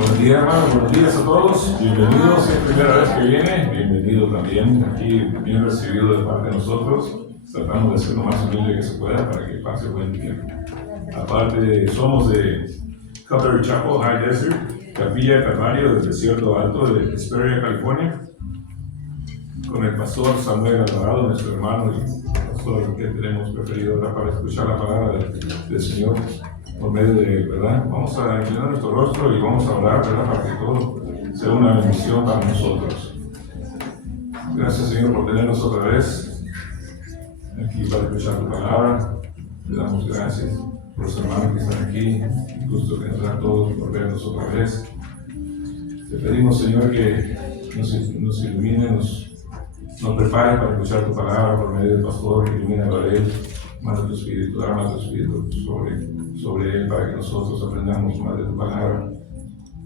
Buenos días, hermanos, buenos días a todos. Bienvenidos, si es primera vez que viene, bienvenido también. Aquí bien recibido de parte de nosotros. Tratamos de ser lo más humilde que se pueda para que pase buen tiempo. Aparte, somos de Cutler Chapel High Desert, Capilla Calvario del Desierto Alto de Hesperia, California, con el pastor Samuel Alvarado, nuestro hermano y pastor que tenemos preferido ahora para escuchar la palabra del Señor por medio de él, ¿verdad? Vamos a inclinar nuestro rostro y vamos a orar, ¿verdad? Para que todo sea una bendición para nosotros. Gracias, Señor, por tenernos otra vez aquí para escuchar tu palabra. Le damos gracias por los hermanos que están aquí. Gusto que nos da a todos por vernos otra vez. Te pedimos, Señor, que nos ilumine, nos prepare para escuchar tu palabra por medio del pastor. Ilumínalo a él. Manda tu espíritu, derrama tu espíritu sobre él para que nosotros aprendamos más de tu palabra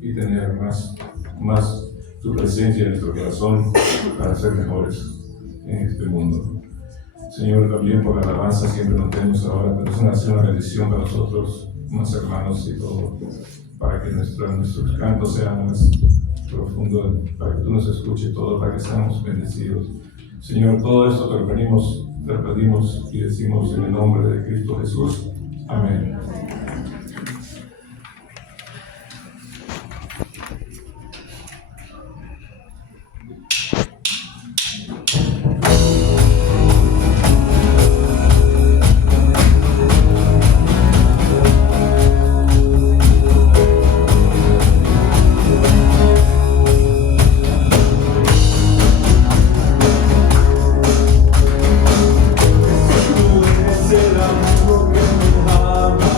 y tener más tu presencia en nuestro corazón para ser mejores en este mundo. Señor, también por la alabanza siempre nos tenemos ahora, pero es una bendición para nosotros, más hermanos y todo, para que nuestros cantos sean más profundos, para que tú nos escuches todo, para que seamos bendecidos. Señor, todo esto te lo pedimos y decimos en el nombre de Cristo Jesús. Amén. El amor que me ama.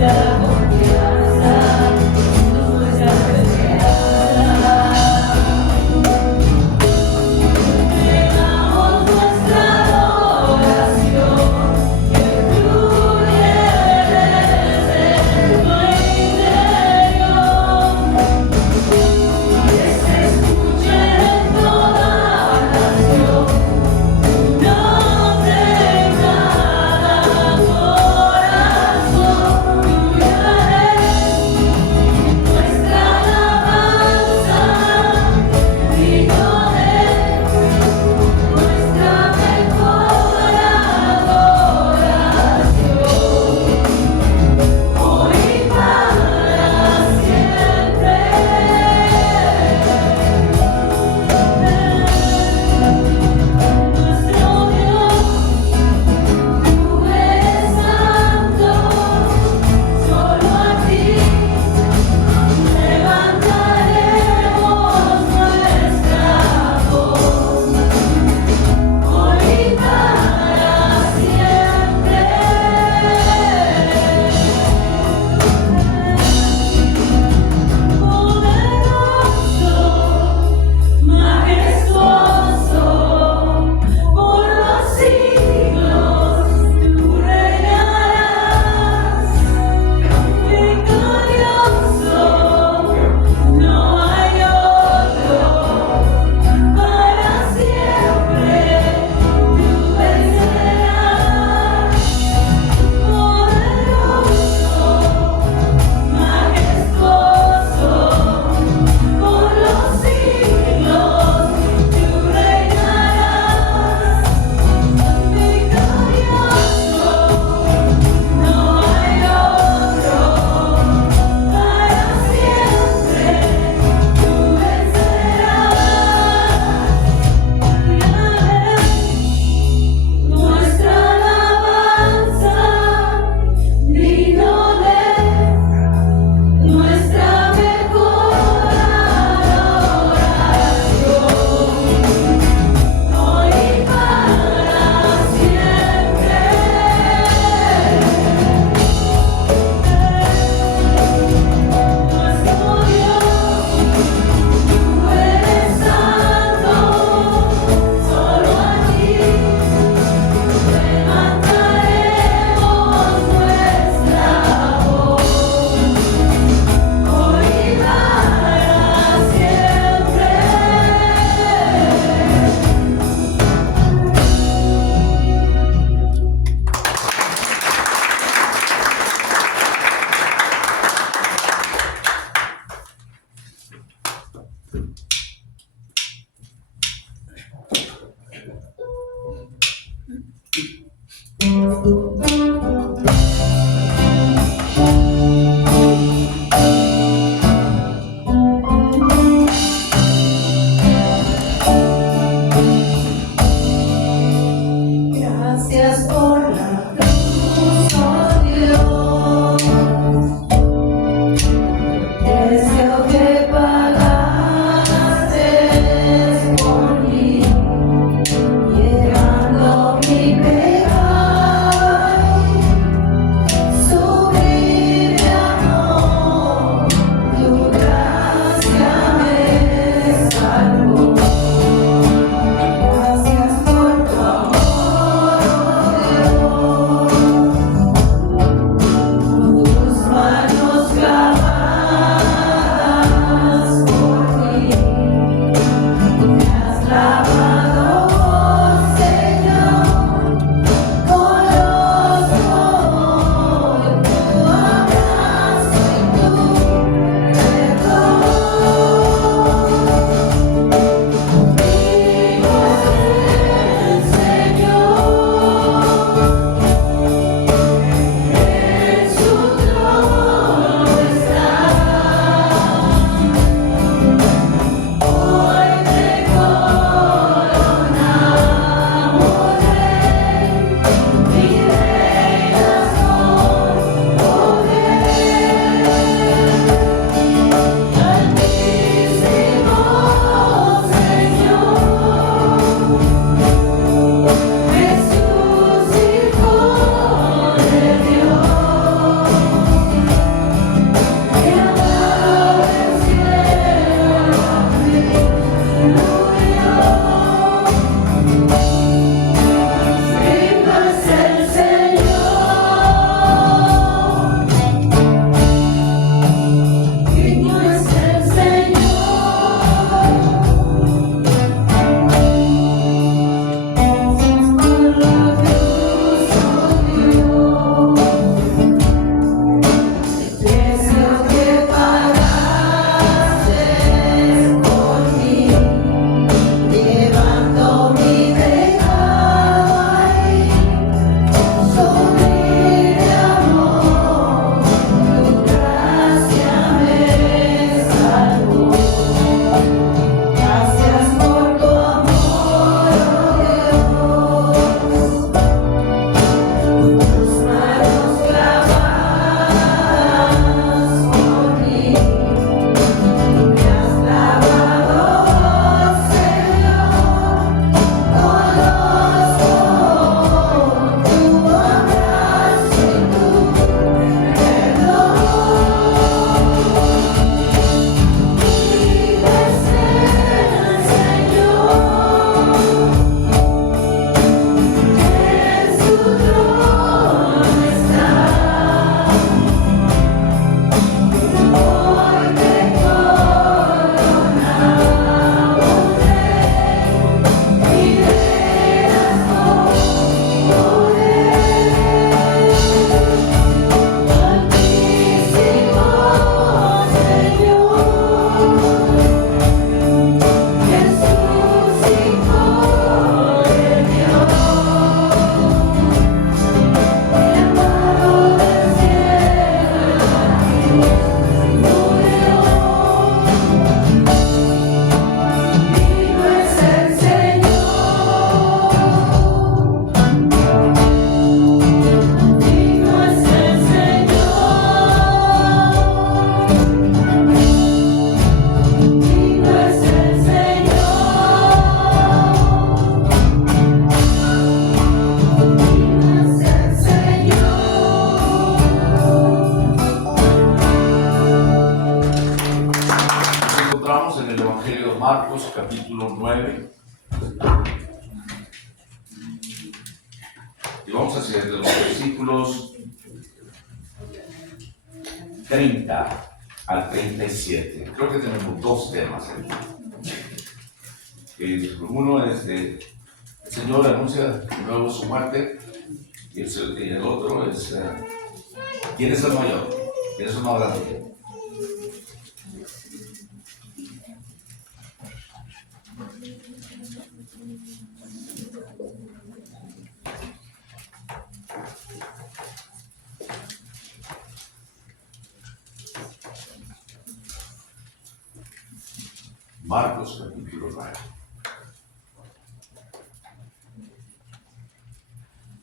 Tuya Marcos capítulo 9. Y vamos a hacer de los versículos 30 al 37. Creo que tenemos dos temas aquí. Uno es el Señor anuncia de nuevo su muerte, y el otro es ¿quién es el mayor? ¿Quién es el más grande? Marcos capítulo 9.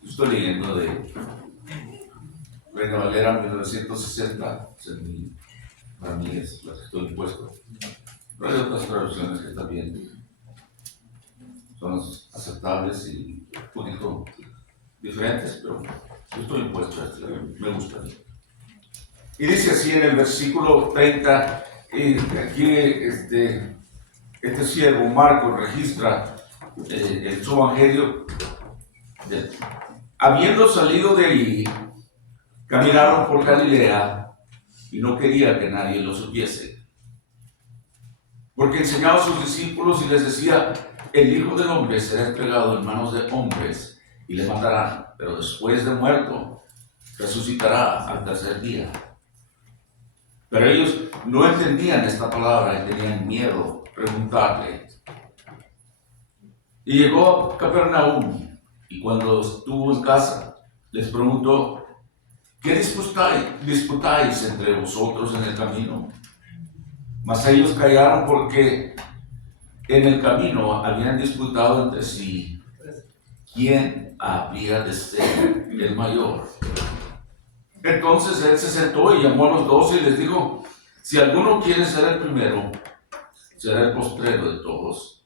Estoy leyendo de Reina Valera 1960, para mí es la que estoy impuesto. Pero hay otras traducciones que también son aceptables y un poquito diferentes, pero yo estoy impuesto a esto, me gusta. Y dice así en el versículo 30, aquí este siervo Marcos registra su evangelio. Habiendo salido de allí, caminaron por Galilea y no quería que nadie lo supiese, porque enseñaba a sus discípulos y les decía: el Hijo del Hombre será entregado en manos de hombres y le matarán, pero después de muerto resucitará al tercer día. Pero ellos no entendían esta palabra y tenían miedo preguntarle. Y llegó a Capernaum, y cuando estuvo en casa, les preguntó: ¿qué disputáis entre vosotros en el camino? Mas ellos callaron, porque en el camino habían disputado entre sí quién había de ser el mayor. Entonces él se sentó y llamó a los 12 y les dijo: si alguno quiere ser el primero, será el postrero de todos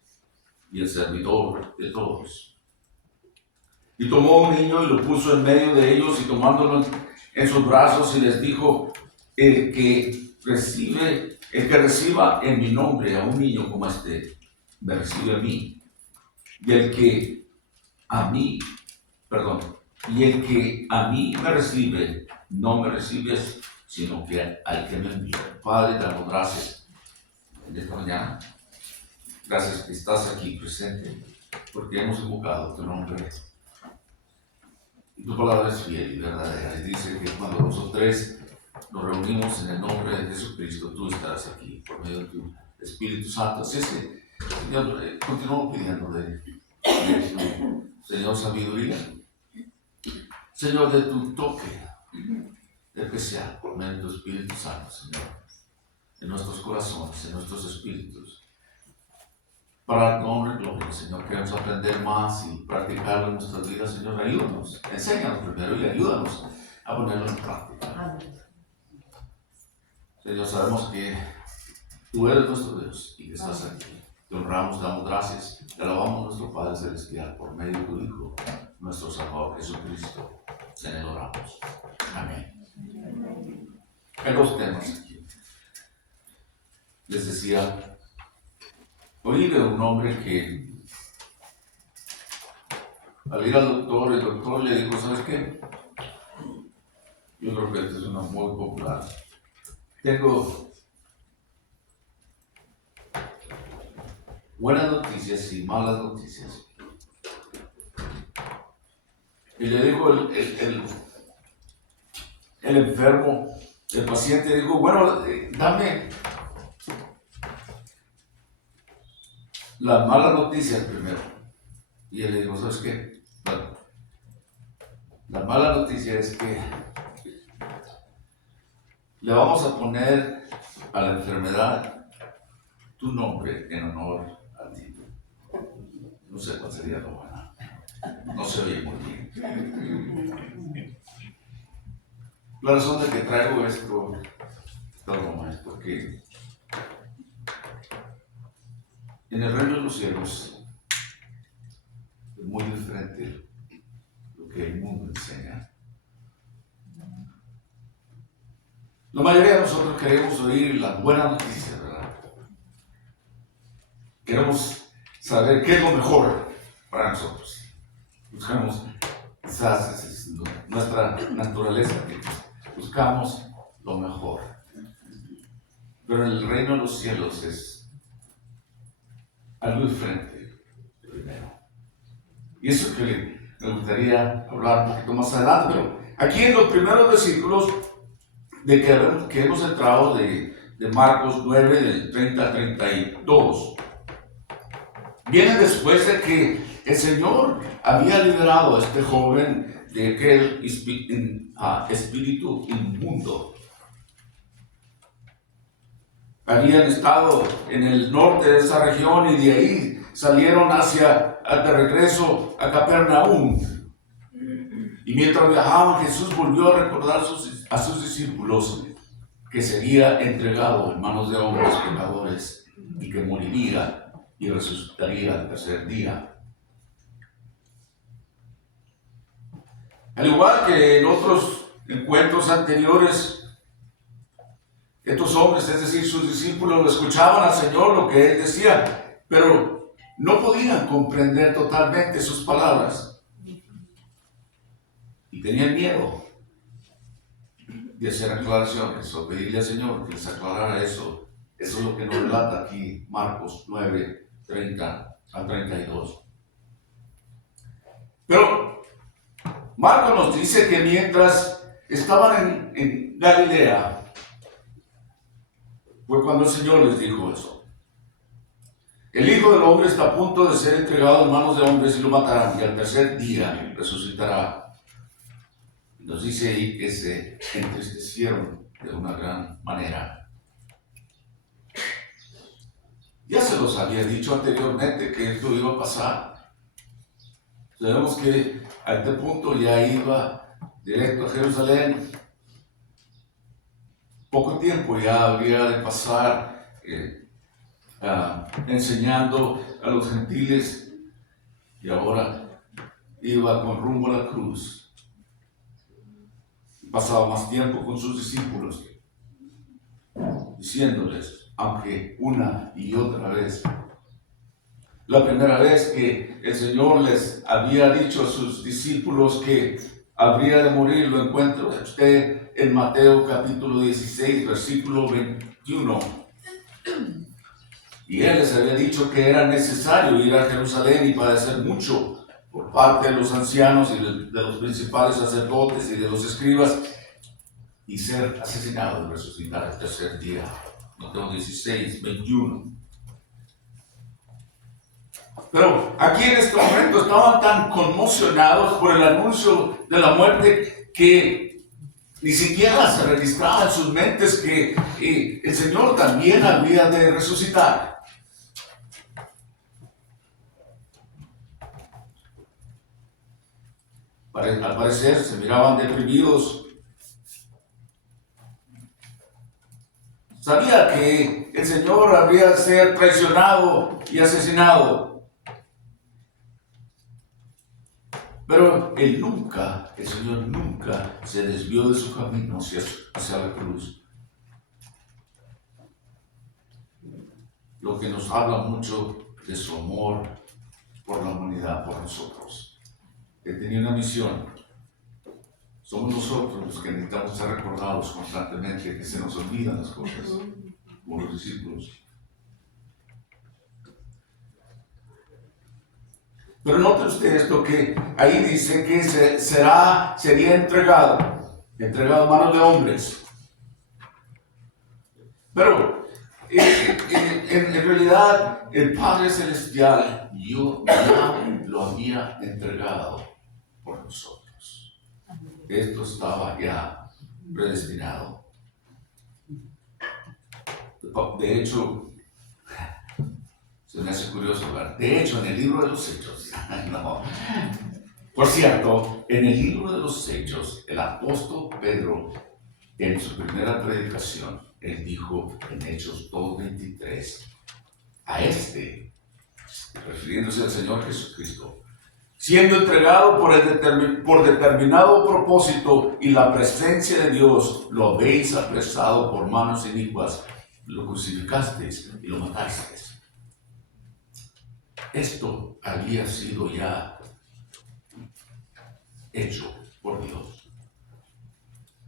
y el servidor de todos. Y tomó un niño y lo puso en medio de ellos, y tomándolo en sus brazos, y les dijo: el que reciba en mi nombre a un niño como este, me recibe a mí. Y el que a mí me recibe, no me recibes, sino que al que me envía. Padre, te damos gracias en esta mañana. Gracias que estás aquí presente, porque hemos invocado tu nombre. Y tu palabra es fiel y verdadera. Y dice que cuando nosotros tres nos reunimos en el nombre de Jesucristo, tú estarás aquí por medio de tu Espíritu Santo. Así es que, Señor, continúo pidiendo de tu, Señor, sabiduría. Señor, de tu toque especial por medio de tu Espíritu Santo, Señor, en nuestros corazones, en nuestros espíritus. Para tu nombre y gloria, Señor, queremos aprender más y practicarlo en nuestras vidas. Señor, ayúdanos, enséñanos primero y ayúdanos a ponerlo en práctica. Señor, sabemos que tú eres nuestro Dios y que estás aquí. Te honramos, te damos gracias, te alabamos a nuestro Padre Celestial por medio de tu Hijo, nuestro Salvador Jesucristo. En él oramos. Amén. Hay dos temas aquí. Les decía, oí de un hombre que al ir al doctor, el doctor le dijo: ¿sabes qué? Yo creo que esta es una muy popular. Tengo buenas noticias y malas noticias. Y le dijo el enfermo, el paciente dijo: bueno, dame las malas noticias primero. Y él le dijo: ¿sabes qué? Bueno, la mala noticia es que le vamos a poner a la enfermedad tu nombre en honor a ti. No sé cuál sería lo bueno. No se oye muy bien. La razón de que traigo esta broma es porque en el reino de los cielos es muy diferente lo que el mundo enseña. La mayoría de nosotros queremos oír las buenas noticias, ¿verdad? queremos saber qué es lo mejor para nosotros. Buscamos, quizás es nuestra naturaleza, que buscamos lo mejor. Pero en el reino de los cielos es algo diferente primero. Y eso que me gustaría hablar un poquito más adelante, pero aquí en los primeros versículos de que hemos entrado de Marcos 9, del 30 al 32, viene después de que el Señor había liberado a este joven de aquel espíritu inmundo. Habían estado en el norte de esa región y de ahí salieron de regreso a Capernaum. Y mientras viajaban, Jesús volvió a recordar a sus discípulos que sería entregado en manos de hombres pecadores y que moriría y resucitaría al tercer día. Al igual que en otros encuentros anteriores, estos hombres, es decir, sus discípulos, lo escuchaban al Señor lo que Él decía, pero no podían comprender totalmente sus palabras. Y tenían miedo de hacer aclaraciones o pedirle al Señor que les aclarara eso. Eso es lo que nos relata aquí Marcos 9, 30 al 32. Pero Marcos nos dice que mientras estaban en Galilea, fue cuando el Señor les dijo eso. El Hijo del Hombre está a punto de ser entregado en manos de hombres y lo matarán, y al tercer día resucitará. Nos dice ahí que se entristecieron de una gran manera. Ya se los había dicho anteriormente que esto iba a pasar. Sabemos que a este punto ya iba directo a Jerusalén. Poco tiempo ya habría de pasar enseñando a los gentiles, y ahora iba con rumbo a la cruz. Pasaba más tiempo con sus discípulos, diciéndoles, aunque una y otra vez. La primera vez que el Señor les había dicho a sus discípulos que habría de morir, lo encuentra usted en Mateo capítulo 16, versículo 21. Y Él les había dicho que era necesario ir a Jerusalén y padecer mucho por parte de los ancianos y de los principales sacerdotes y de los escribas, y ser asesinado y resucitar al tercer día. Mateo 16, 21. Pero aquí en este momento estaban tan conmocionados por el anuncio de la muerte que ni siquiera se registraba en sus mentes que el Señor también había de resucitar. Al parecer se miraban deprimidos. Sabía que el Señor habría de ser traicionado y asesinado. Pero el Señor nunca se desvió de su camino hacia la cruz. Lo que nos habla mucho de su amor por la humanidad, por nosotros. Él tenía una misión. Somos nosotros los que necesitamos ser recordados constantemente, que se nos olvidan las cosas, como los discípulos. Pero note usted esto, que ahí dice que sería entregado a manos de hombres. Pero en realidad el Padre Celestial ya lo había entregado por nosotros. Esto estaba ya predestinado. De hecho, se me hace curioso hablar. De hecho, en el libro de los Hechos, no. Por cierto, en el libro de los Hechos, el apóstol Pedro, en su primera predicación, él dijo en Hechos 2:23, a refiriéndose al Señor Jesucristo, siendo entregado por determinado propósito y la presencia de Dios, lo habéis apresado por manos inicuas, lo crucificasteis y lo matasteis. esto había sido ya hecho por Dios,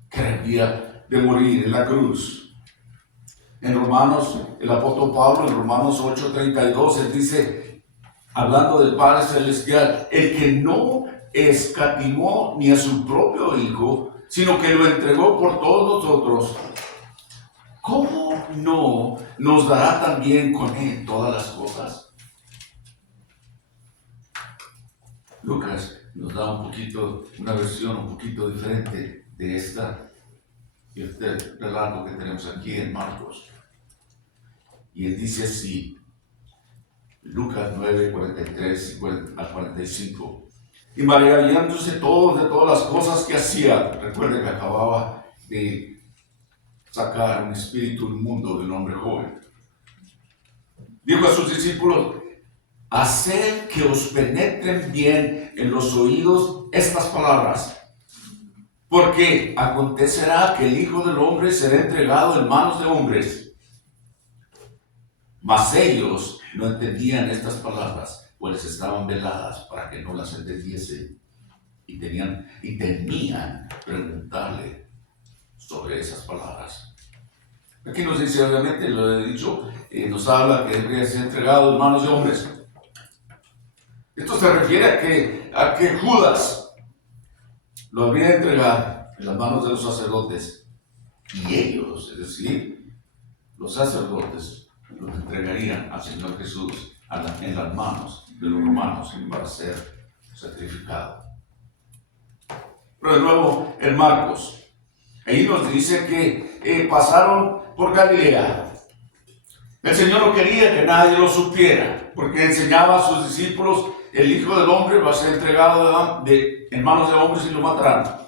que había de morir en la cruz. En Romanos, el apóstol Pablo, en Romanos 8:32, él dice, hablando del Padre Celestial, el que no escatimó ni a su propio Hijo, sino que lo entregó por todos nosotros, ¿cómo no nos dará también con él todas las cosas? Lucas nos da una versión un poquito diferente de este relato que tenemos aquí en Marcos. Y él dice así, Lucas 9:43 al 45. Y maravillándose todos de todas las cosas que hacía, recuerden que acababa de sacar un espíritu inmundo de un hombre joven, dijo a sus discípulos, haced que os penetren bien en los oídos estas palabras, porque acontecerá que el Hijo del Hombre será entregado en manos de hombres. Mas ellos no entendían estas palabras, pues estaban veladas para que no las entendiesen, y temían preguntarle sobre esas palabras. Aquí nos dice, obviamente, lo he dicho, nos habla que debería ser entregado en manos de hombres. Esto se refiere a que Judas lo habría entregado en las manos de los sacerdotes, y ellos, es decir, los sacerdotes, los entregarían al Señor Jesús en las manos de los romanos para ser sacrificado. Pero de nuevo, en Marcos, ahí nos dice que pasaron por Galilea. El Señor no quería que nadie lo supiera, porque enseñaba a sus discípulos, el Hijo del Hombre va a ser entregado en manos de hombres y lo matarán.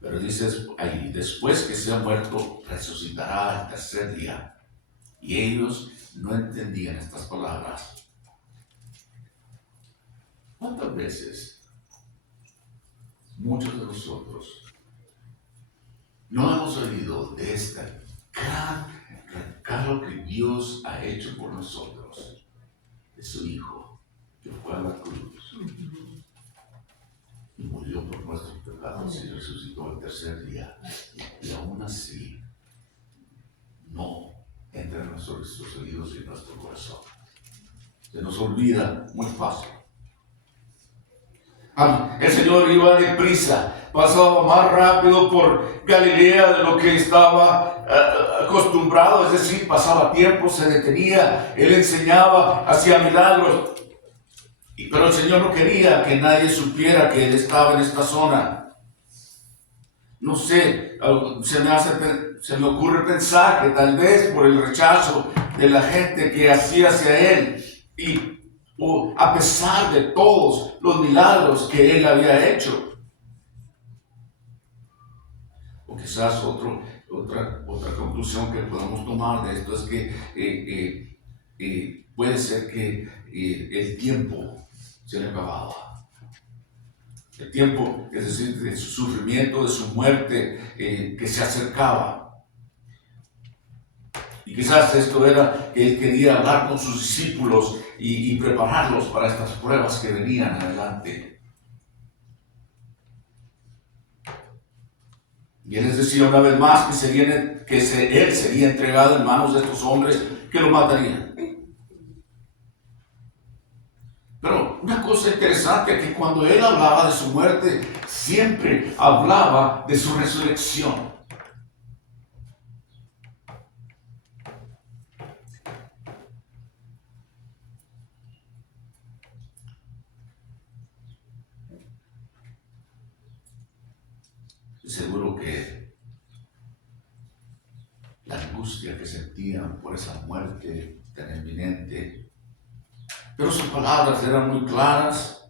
Pero dice ahí, después que sea muerto, resucitará al tercer día. Y ellos no entendían estas palabras. ¿Cuántas veces muchos de nosotros no hemos oído de este gran regalo que Dios ha hecho por nosotros, de su Hijo, que fue a la cruz y murió por nuestros pecados y resucitó el tercer día, y aún así no entra en nuestros oídos y en nuestro corazón? Se nos olvida muy fácil. El Señor iba deprisa, pasaba más rápido por Galilea de lo que estaba acostumbrado, es decir, pasaba tiempo, se detenía, Él enseñaba, hacía milagros. Pero el Señor no quería que nadie supiera que Él estaba en esta zona. No sé, se me ocurre pensar que tal vez por el rechazo de la gente que hacía hacia Él, o a pesar de todos los milagros que Él había hecho. O quizás otra conclusión que podemos tomar de esto es que puede ser que el tiempo se le acababa. El tiempo, es decir, de su sufrimiento, de su muerte, que se acercaba. Y quizás esto era que Él quería hablar con sus discípulos y prepararlos para estas pruebas que venían adelante. Y Él les decía una vez más Él sería entregado en manos de estos hombres que lo matarían. Pero una cosa interesante es que cuando Él hablaba de su muerte, siempre hablaba de su resurrección. Seguro que la angustia que sentían por esa muerte tan inminente, pero sus palabras eran muy claras.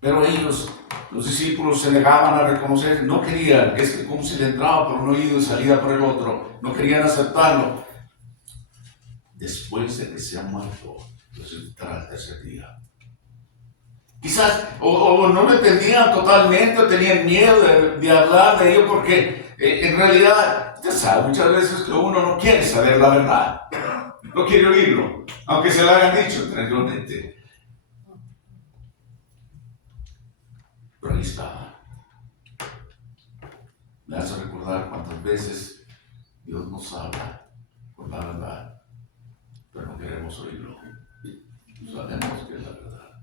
Pero ellos, los discípulos, se negaban a reconocer, no querían, es como si le entraba por un oído y salía por el otro, no querían aceptarlo. Después de que se ha muerto, resucitará al tercer día. Quizás o no lo entendían totalmente o tenían miedo de hablar de ello porque en realidad, usted sabe muchas veces que uno no quiere saber la verdad, no quiere oírlo, aunque se lo hayan dicho anteriormente. Pero ahí estaba. Me hace recordar cuántas veces Dios nos habla con la verdad, pero no queremos oírlo. Sabemos que es la verdad,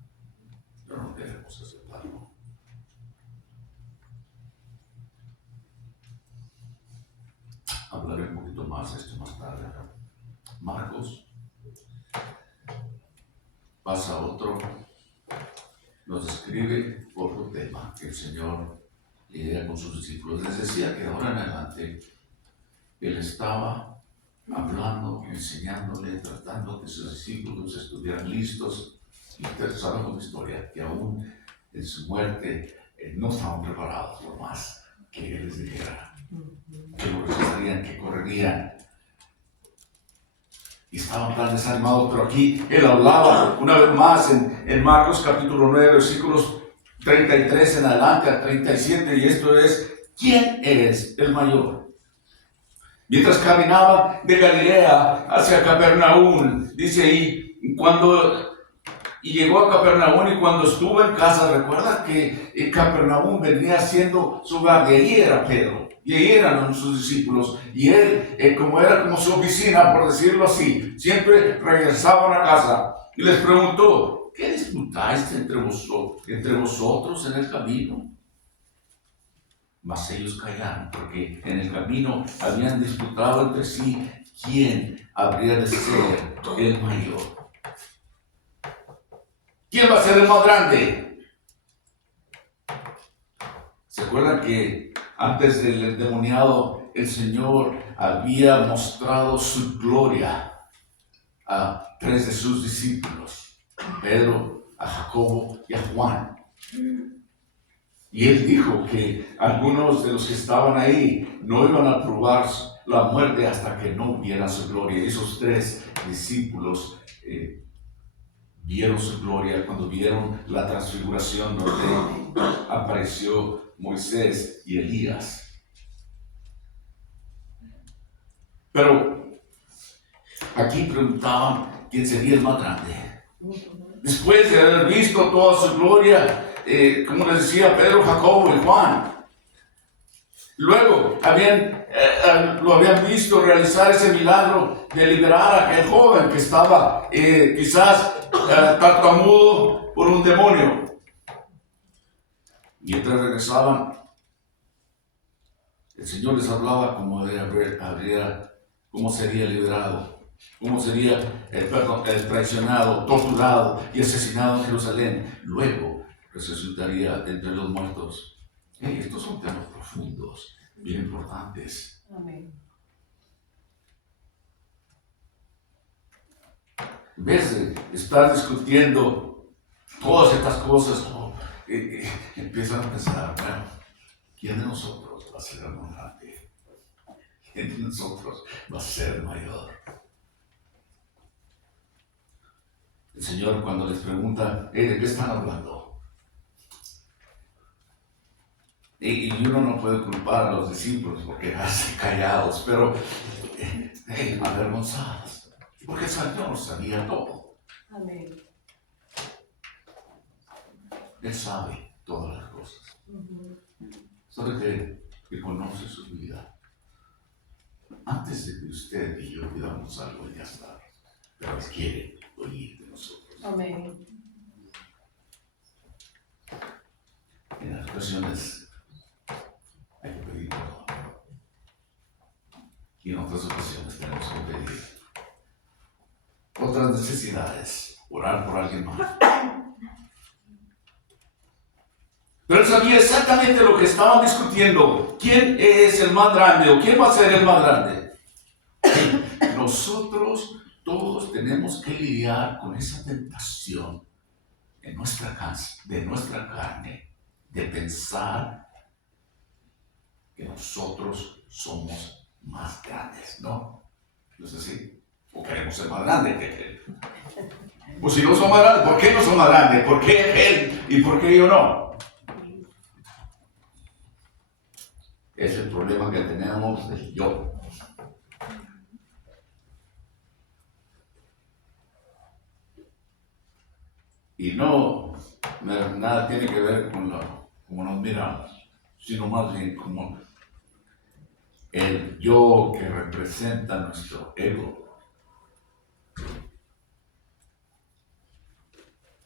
pero no queremos aceptarlo. Hablaré un poquito más de esto más tarde. Marcos pasa a otro, nos describe otro tema que el Señor lidia con sus discípulos. Les decía que ahora en adelante Él estaba hablando, enseñándole, tratando que sus discípulos estuvieran listos. Y ustedes saben la historia, que aún en su muerte no estaban preparados por más que Él les dijera, que lo rechazarían, que correrían. Y estaban tan desanimados, pero aquí Él hablaba una vez más en Marcos capítulo 9, versículos 33 en adelante a 37, y esto es: ¿quién es el mayor? Mientras caminaba de Galilea hacia Capernaum, dice ahí, y llegó a Capernaum, y cuando estuvo en casa, recuerda que Capernaum venía siendo su hogar, y ahí era Pedro, y ahí eran sus discípulos, y él, como era como su oficina, por decirlo así, siempre regresaban a casa, y les preguntó: ¿qué disputáis entre vosotros en el camino? Mas ellos callaron, porque en el camino habían disputado entre sí quién habría de ser el mayor. ¿Quién va a ser el más grande? ¿Se acuerdan que antes del endemoniado el Señor había mostrado su gloria a 3 de sus discípulos, Pedro, a Jacobo y a Juan? Y Él dijo que algunos de los que estaban ahí no iban a probar la muerte hasta que no vieran su gloria. Y esos 3 discípulos vieron su gloria cuando vieron la transfiguración donde apareció Moisés y Elías. Pero aquí preguntaban quién sería el más grande. Después de haber visto toda su gloria, como les decía, Pedro, Jacobo y Juan. Luego lo habían visto realizar ese milagro de liberar a aquel joven que estaba quizás tartamudo por un demonio. Mientras regresaban, el Señor les hablaba cómo sería liberado, cómo sería traicionado, torturado y asesinado en Jerusalén. Luego resucitaría de entre los muertos. Estos son temas profundos, bien importantes. Amén. En vez de estar discutiendo todas estas cosas, empiezan a pensar: bueno, ¿quién de nosotros va a ser el más grande? ¿Quién de nosotros va a ser el mayor? El Señor, cuando les pregunta: ¿de qué están hablando? Y uno no puede culpar a los discípulos porque hacen callados, pero avergonzados, porque el Señor sabía todo. Amén. Él sabe todas las cosas. Sabe que conoce su vida. Antes de que usted y yo pidamos algo, Él ya sabe, pero Él quiere oír de nosotros. Amén. En las ocasiones hay que pedir perdón. Y en otras ocasiones tenemos que pedir otras necesidades, orar por alguien más. Pero él sabía exactamente lo que estaban discutiendo. ¿Quién es el más grande o quién va a ser el más grande? Nosotros todos tenemos que lidiar con esa tentación de nuestra carne, de pensar que nosotros somos más grandes, ¿no? ¿No es así? ¿O queremos ser más grandes que aquel? Pues si no son más grandes, ¿por qué no son más grandes? ¿Por qué aquel y por qué yo no? Es el problema que tenemos del yo. Y no, nada tiene que ver con cómo nos miramos, sino más bien como el yo que representa nuestro ego.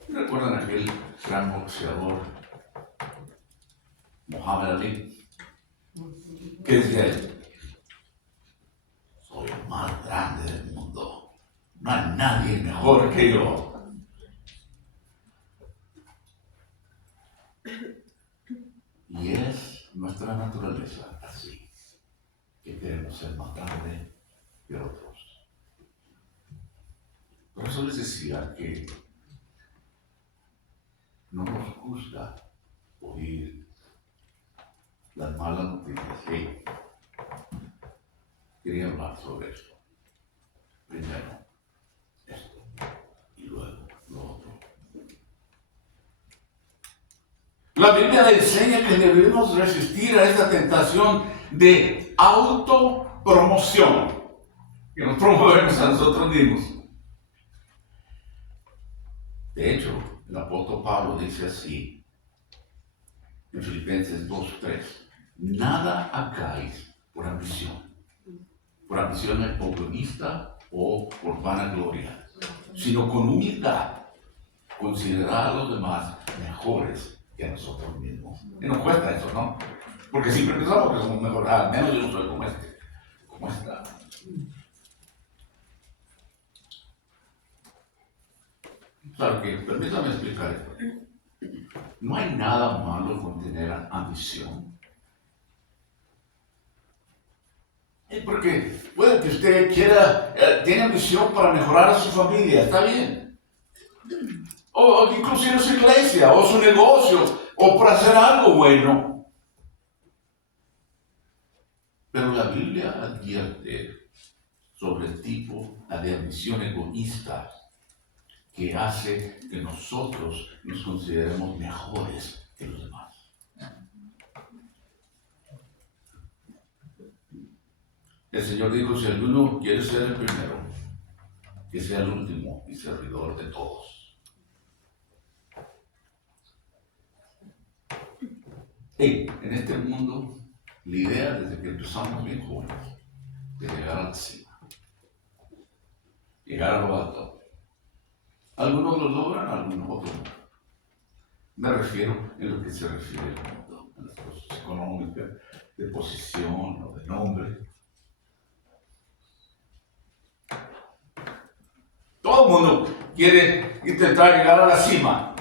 ¿Recuerdan aquel gran boxeador, Muhammad Ali? ¿Qué decía él? Soy el más grande del mundo. No hay nadie mejor que yo. Y es nuestra naturaleza así, que queremos ser más grande que otros. Por eso les decía que no nos gusta oír las malas noticias. Sí, quería hablar sobre esto. Primero, esto, y luego lo otro. La Biblia enseña que debemos resistir a esta tentación de autopromoción, que nos promovemos a nosotros mismos. De hecho, el apóstol Pablo dice así, en Filipenses 2:3, nada hagáis por ambición egoísta o por vanagloria, sino con humildad, considerar a los demás mejores que a nosotros mismos. Y nos cuesta eso, ¿no? Porque siempre pensamos que somos mejores, al menos yo no soy como esta. ¿Sabe qué? Permítame explicar esto. No hay nada malo con tener ambición. Porque puede que usted tiene ambición para mejorar a su familia, está bien. O inclusive su iglesia, o su negocio, o para hacer algo bueno. Pero la Biblia advierte sobre el tipo de ambición egoísta que hace que nosotros nos consideremos mejores que los demás. El Señor dijo, si alguno quiere ser el primero, que sea el último y servidor de todos. En este mundo, la idea desde que empezamos bien jóvenes, de llegar a la cima, llegar a lo alto. Algunos lo logran, algunos otros no. Me refiero en lo que se refiere al mundo, en las cosas económicas, de posición o de nombre. Todo el mundo quiere intentar llegar a la cima.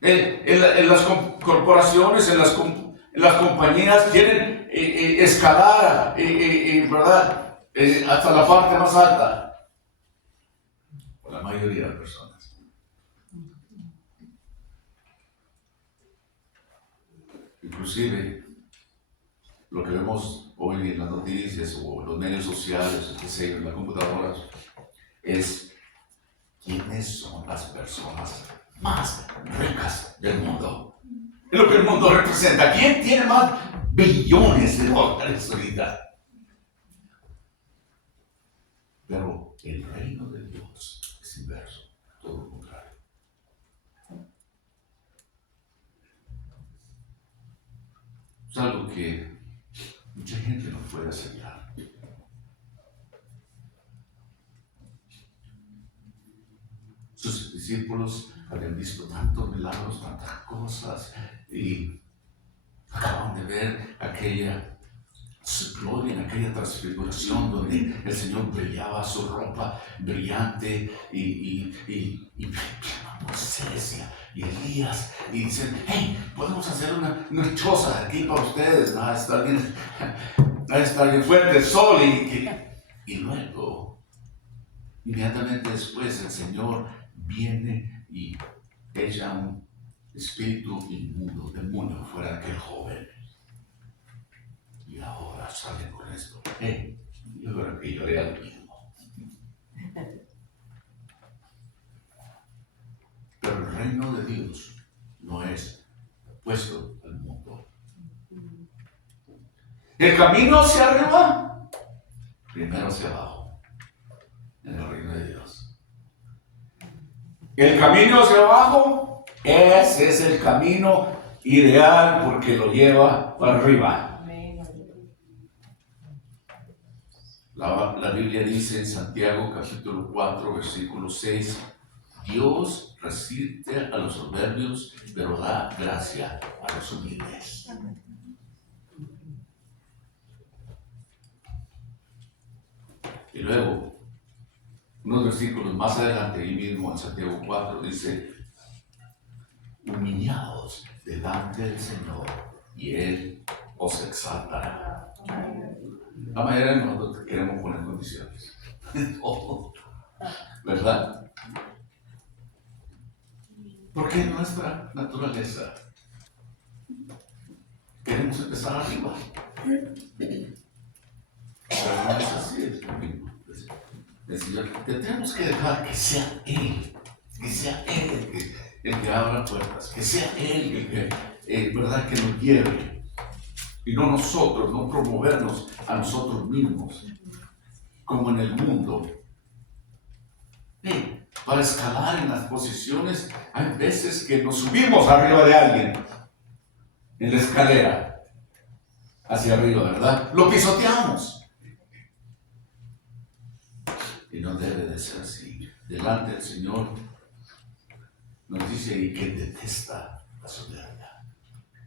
En las corporaciones, en las compañías quieren escalar, ¿verdad? Hasta la parte más alta. Por la mayoría de las personas. Inclusive, lo que vemos hoy en las noticias o en los medios sociales, qué sé yo, en las computadoras, es quiénes son las personas más ricas del mundo. Es lo que el mundo representa. ¿Quién tiene más billones de dólares ahorita? Pero el reino de Dios es inverso, todo lo contrario. Es algo que mucha gente no puede aceptar. Sus discípulos habían visto tantos milagros, tantas cosas, y acaban de ver aquella gloria en aquella transfiguración donde el Señor brillaba, su ropa brillante, y Moisés y Elías, y dicen, hey, podemos hacer una choza aquí para ustedes, va a estar bien fuerte el sol, y luego, inmediatamente después, el Señor viene y echa un espíritu inmundo, demonio fuera de aquel joven. Y ahora salen con esto. Yo creo que yo era lo mismo. El camino hacia arriba, primero hacia abajo, en el reino de Dios. El camino hacia abajo, ese es el camino ideal porque lo lleva para arriba. La Biblia dice en Santiago capítulo 4 versículo 6, Dios resiste a los soberbios, pero da gracia a los humildes. Y luego, unos versículos más adelante, ahí mismo en Santiago 4, dice, humillaos delante del Señor y Él os exaltará. La mayoría de nosotros queremos poner condiciones. ¿Verdad? Porque en nuestra naturaleza queremos empezar arriba. Pero no es así el camino. El Señor, tenemos que dejar que sea Él el que abra puertas, que sea Él el que, ¿verdad? Que nos lleve. Y no nosotros, no promovernos a nosotros mismos, como en el mundo. Para escalar en las posiciones, hay veces que nos subimos arriba de alguien, en la escalera, hacia arriba, ¿verdad? Lo pisoteamos. Y no debe de ser así. Delante del Señor nos dice ahí que detesta la soberbia.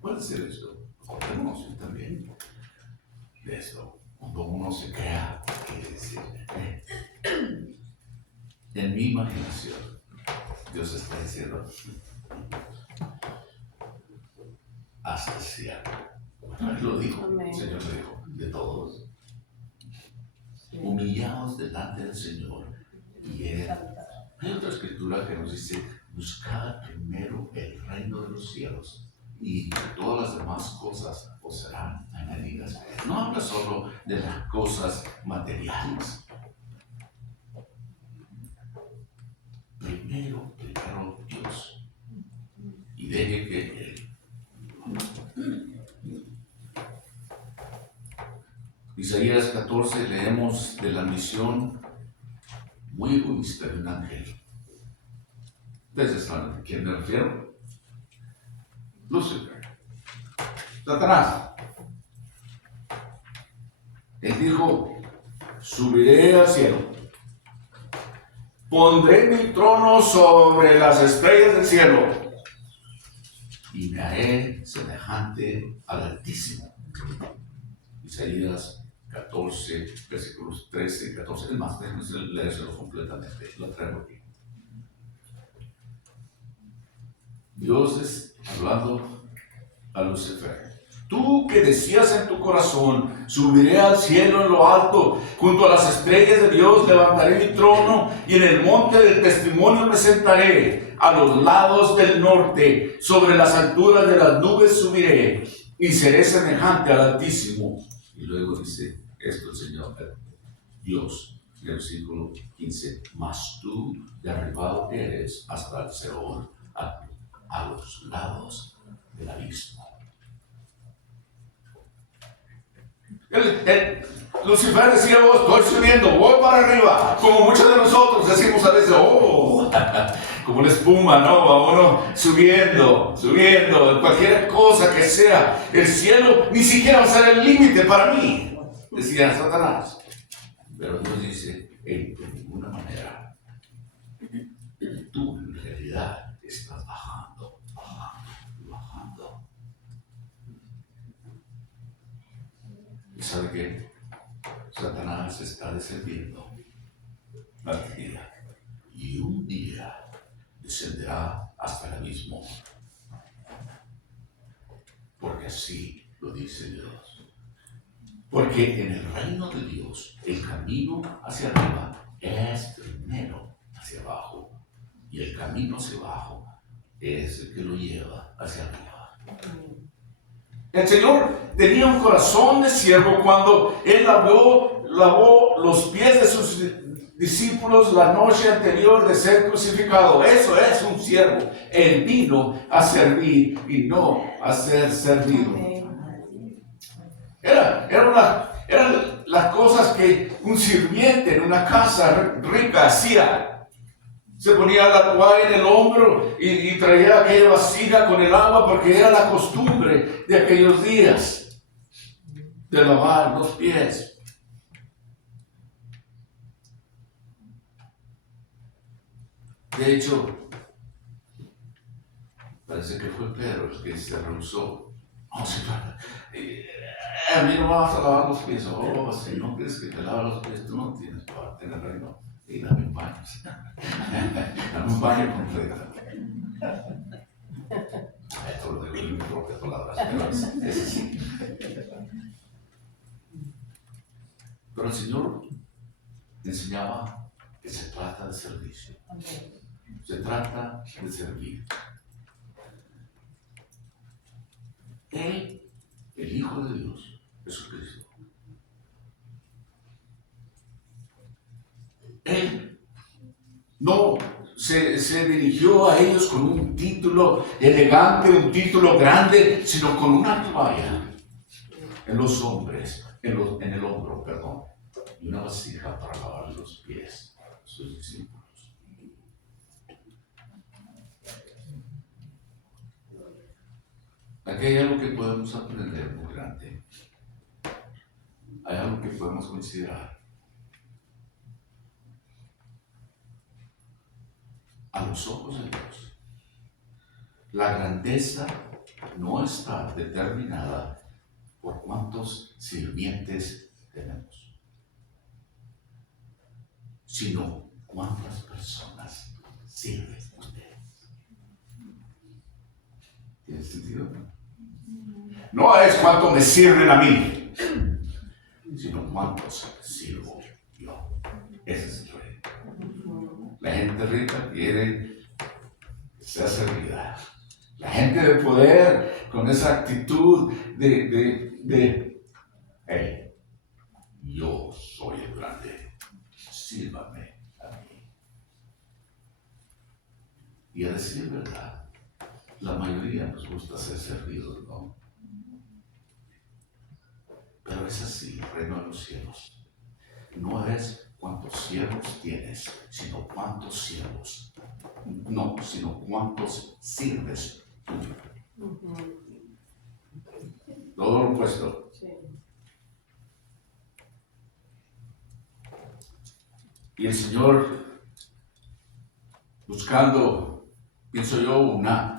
Puede ser esto. Acordémonos también de esto. Cuando uno se crea, quiere decir, en mi imaginación, Dios está diciendo, hasta el cielo. Él lo dijo, el Señor lo dijo, de todos. Humillaos delante del Señor y Él. Hay otra escritura que nos dice, buscad primero el reino de los cielos y todas las demás cosas os serán añadidas. No habla solo de las cosas materiales. Primero Dios. Y deje que Él. Isaías 14 leemos de la misión muy egoísta de un ángel. ¿Ustedes saben a quién me refiero? Lucifer, Satanás. Él dijo, subiré al cielo, pondré mi trono sobre las estrellas del cielo y me haré semejante al Altísimo. Isaías 14, versículos 13 y 14. Es más, déjenme leérselo completamente. Lo traigo aquí. Dios es hablando a Lucifer. Tú que decías en tu corazón, subiré al cielo en lo alto, junto a las estrellas de Dios levantaré mi trono, y en el monte del testimonio me sentaré, a los lados del norte, sobre las alturas de las nubes subiré, y seré semejante al Altísimo. Y luego dice esto el Señor, Dios, versículo 15, mas tú derribado eres hasta el Seol, a los lados del abismo. Lucifer decía, estoy subiendo, voy para arriba, como muchos de nosotros decimos a veces, como la espuma, ¿no? Va uno subiendo, cualquier cosa que sea, el cielo ni siquiera va a ser el límite para mí, decía Satanás. Pero Dios dice, de ninguna manera, tú en realidad estás bajando. ¿Y sabe qué? Satanás está descendiendo la tierra y un día descenderá hasta el abismo, porque así lo dice Dios. Porque en el reino de Dios el camino hacia arriba es primero hacia abajo, y el camino hacia abajo es el que lo lleva hacia arriba. El Señor tenía un corazón de siervo cuando Él lavó los pies de sus discípulos la noche anterior de ser crucificado. Eso es un siervo. Él vino a servir y no a ser servido. Era eran las cosas que un sirviente en una casa rica hacía. Se ponía la toalla en el hombro y traía aquella vasija con el agua porque era la costumbre de aquellos días de lavar los pies. De hecho, parece que fue Pedro el que se rehusó. No, sí, a mí no vas a lavar los pies. Oh, si no quieres que te lave los pies, tú no tienes parte en el reino. Y dame un baño. Dame un baño completo. Esto lo digo en mis propias palabras, pero es así. Pero el Señor enseñaba que se trata de servicio. Se trata de servir. Él, el Hijo de Dios, Jesucristo. Él no se dirigió a ellos con un título elegante, un título grande, sino con una toalla en los hombres, en el hombro, perdón, y una vasija para lavar los pies a sus discípulos. Aquí hay algo que podemos aprender muy grande. Hay algo que podemos considerar. A los ojos de Dios, la grandeza no está determinada por cuántos sirvientes tenemos, sino cuántas personas sirven ustedes. ¿Tiene sentido? No es cuánto me sirven a mí, sino cuántos sirvo yo. Ese es el rey. La gente rica quiere ser servida. La gente de poder, con esa actitud de hey, yo soy el grande, sírvame a mí. Y a decir verdad, la mayoría nos gusta ser servidos, ¿no? Pero es así, el reino de los cielos. No es cuántos siervos tienes, sino cuántos siervos. No, sino cuántos sirves tú. Todo lo opuesto. Y el Señor, buscando, pienso yo, una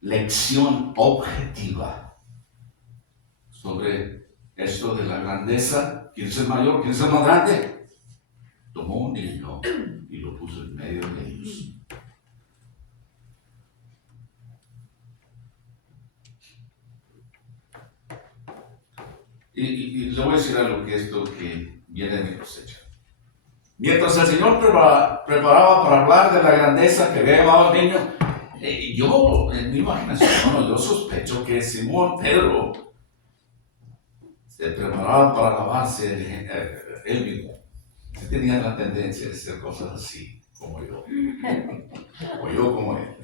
lección objetiva sobre esto de la grandeza. ¿Quién es el mayor? ¿Quién es el más grande? Tomó un niño y lo puso en medio de ellos. Y le voy a decir algo que esto que viene de mi cosecha. Mientras el Señor preparaba para hablar de la grandeza que había llamado al niño, yo, en mi imaginación, yo sospecho que Simón Pedro se preparaba para lavarse él mismo. Tenía la tendencia de hacer cosas así, como yo. O yo como él.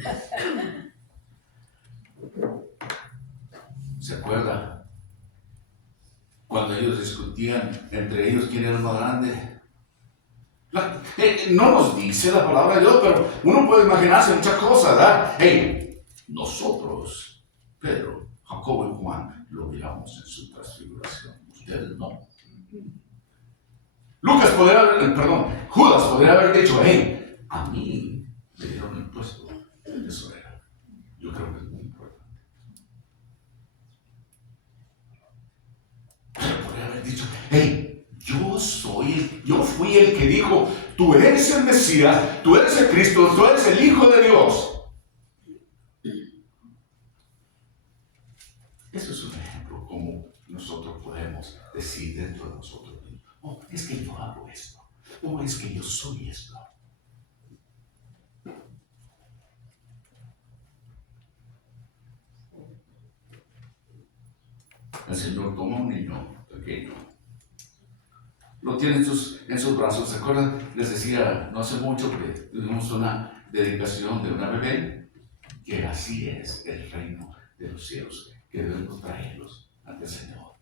¿Se acuerda? Cuando ellos discutían entre ellos quién era el más grande. No nos dice la palabra de Dios, pero uno puede imaginarse muchas cosas, ¿verdad? Hey, nosotros, Pedro, Jacobo y Juan, lo miramos en su transfiguración. Ustedes no. Judas podría haber dicho, hey, a mí me dieron el puesto de tesorero. Yo creo que es muy importante. Pero podría haber dicho, hey, yo fui el que dijo, tú eres el Mesías, tú eres el Cristo, tú eres el Hijo de Dios. Eso es un ejemplo como nosotros podemos decir dentro de nosotros mismos, oh, es que yo hago esto, o es que yo soy esto. El Señor toma un niño pequeño, lo tiene en sus brazos. ¿Se acuerdan? Les decía no hace mucho que tuvimos una dedicación de una bebé, que así es el reino de los cielos, que debemos traerlos ante el Señor.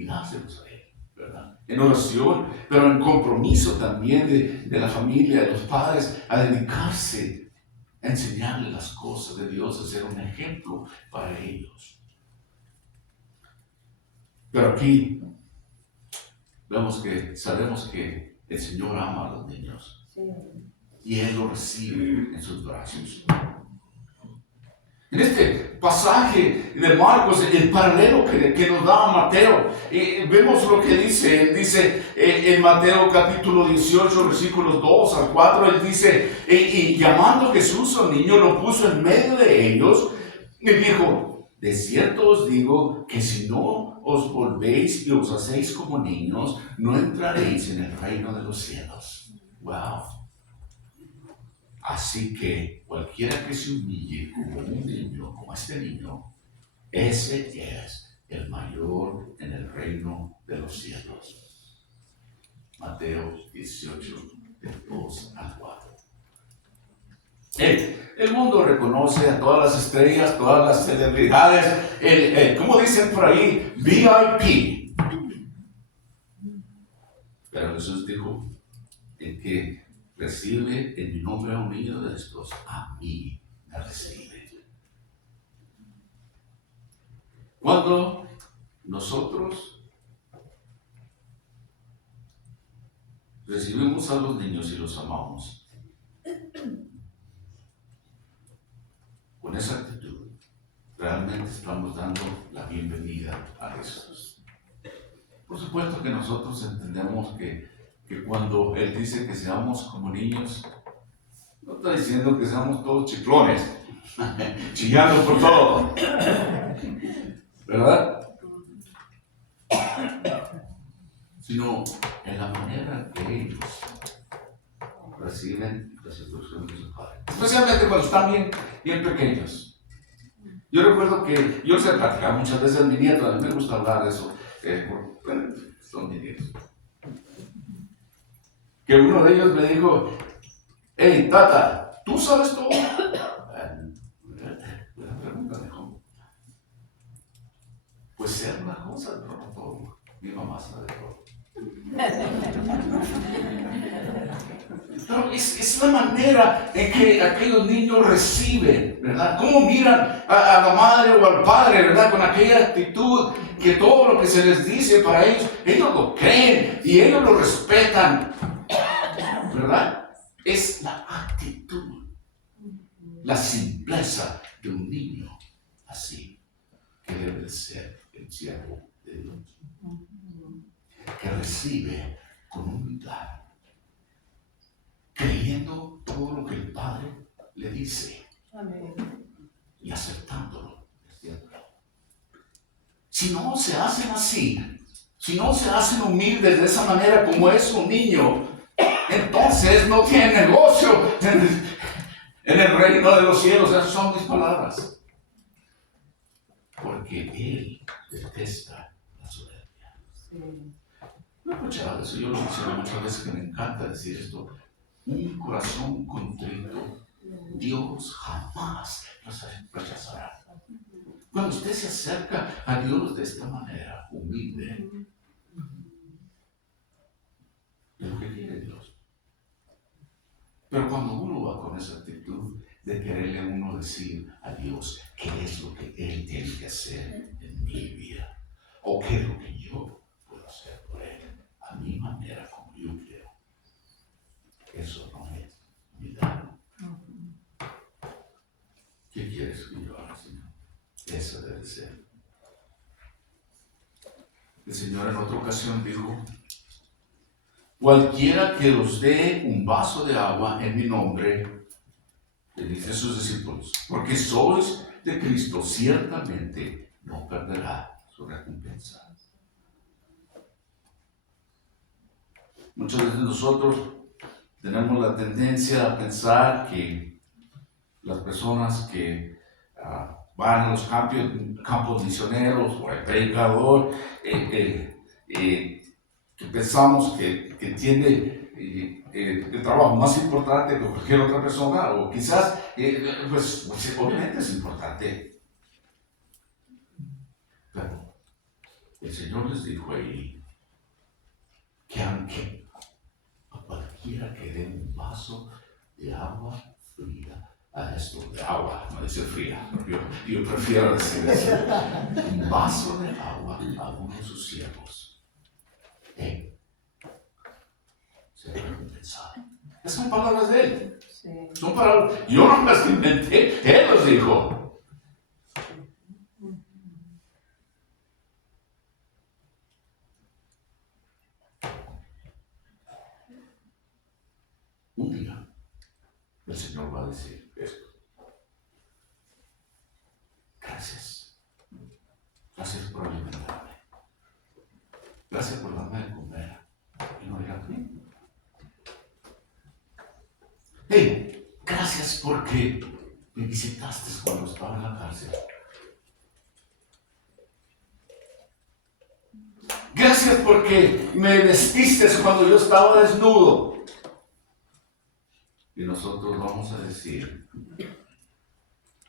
y dáselos a Él, ¿verdad? En oración, pero en compromiso también de la familia, de los padres, a dedicarse a enseñarles las cosas de Dios, a ser un ejemplo para ellos. Pero aquí sabemos que el Señor ama a los niños y Él los recibe en sus brazos. En este pasaje de Marcos, el paralelo que nos da Mateo, vemos lo que dice en Mateo capítulo 18, versículos 2 al 4, él dice, y llamando Jesús al niño, lo puso en medio de ellos, y dijo, de cierto os digo que si no os volvéis y os hacéis como niños, no entraréis en el reino de los cielos. Wow. Así que cualquiera que se humille como un niño, como este niño, ese es el mayor en el reino de los cielos. Mateo 18, del 2 al 4. El mundo reconoce a todas las estrellas, todas las celebridades, como dicen por ahí, VIP. Pero Jesús dijo, el que recibe en mi nombre a un niño de estos, a mí me recibe. Cuando nosotros recibimos a los niños y los amamos, con esa actitud, realmente estamos dando la bienvenida a Jesús. Por supuesto que nosotros entendemos que cuando Él dice que seamos como niños, no está diciendo que seamos todos chiflones, chillando por todo, ¿verdad? Sino en la manera que ellos reciben las instrucciones de su padre. Especialmente cuando están bien pequeños. Yo recuerdo que yo les he platicado muchas veces a mi nieto, a mí me gusta hablar de eso, son mis nietos. Que uno de ellos me dijo, hey, tata, ¿tú sabes todo? Pregúntame cómo. Pues ser una cosa, pero no todo. Mi mamá sabe todo. Pero es la manera en que aquellos niños reciben, ¿verdad? Cómo miran a la madre o al padre, ¿verdad? Con aquella actitud que todo lo que se les dice para ellos lo creen y ellos lo respetan, ¿verdad? Es la actitud, la simpleza de un niño así, que debe de ser el siervo de Dios, que recibe con humildad, creyendo todo lo que el Padre le dice. Amén. Y aceptándolo. Si no se hacen así, si no se hacen humildes de esa manera como es un niño, entonces no tienen negocio en el reino de los cielos. Esas son mis palabras. Porque Él detesta la soberbia. No he escuchado eso, yo lo menciono muchas veces, que me encanta decir esto. Un corazón contrito, Dios jamás rechazará. Cuando usted se acerca a Dios de esta manera, humilde, es lo que quiere Dios. Pero cuando uno va con esa actitud de quererle a uno decir a Dios qué es lo que Él tiene que hacer en mi vida, o qué es lo que yo puedo hacer por Él, a mi manera, como yo quiero, eso no es humildad. ¿Qué quieres que yo haga, Señor? Eso debe ser. El Señor en otra ocasión dijo, cualquiera que os dé un vaso de agua en mi nombre, le dice a sus discípulos, porque sois de Cristo, ciertamente no perderá su recompensa. Muchas veces nosotros tenemos la tendencia a pensar que las personas que van a los campos misioneros o el predicador, que pensamos que tiene el trabajo más importante que cualquier otra persona, o quizás, pues obviamente es importante. Pero El Señor les dijo ahí que aunque a cualquiera que dé un vaso de agua fría, a esto de agua, no dice fría, yo prefiero decir eso, un vaso de agua a uno de sus siervos, se va a compensar. Esas son palabras de él. Sí. Son palabras, yo no las inventé, él los dijo. Un día el Señor va a decir esto. Gracias. Gracias por alimentarme. Gracias por darme de comer. Y no diga, hey, gracias porque me visitaste cuando estaba en la cárcel. Gracias porque me vestiste cuando yo estaba desnudo. Y nosotros vamos a decir,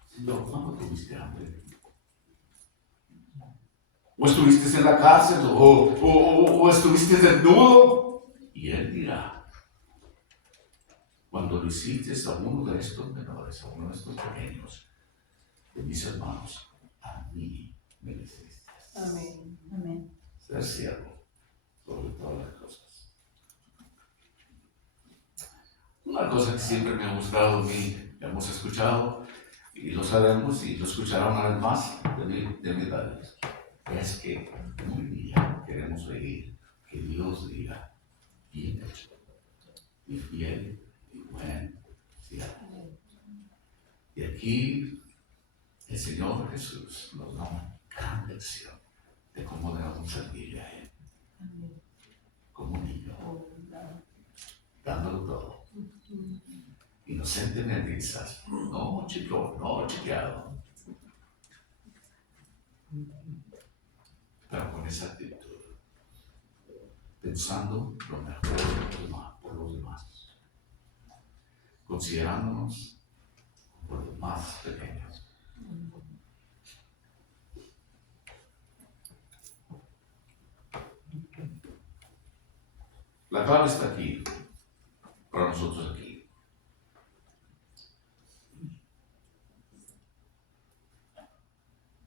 Señor, ¿cuándo tuviste hambre? ¿O estuviste en la cárcel? ¿O estuviste desnudo? Y Él dirá, cuando lo hiciste a uno de estos menores, a uno de estos pequeños, de mis hermanos, a mí me lo hiciste. Amén. Amén. Ser siervo sobre todas las cosas. Una cosa que siempre me ha gustado a mí, hemos escuchado y lo sabemos y lo escucharán una vez más de mis padres, es que un día queremos oír que Dios diga, bien hecho, y fiel y buen siervo. Y aquí el Señor Jesús nos da una gran lección de cómo debemos servirle a Él, como un niño, dándolo todo. Inocentemente quizás, no chico, no chiqueado, pero con esa actitud, pensando lo mejor por los demás, considerándonos por los más pequeños. La clave está aquí, para nosotros aquí.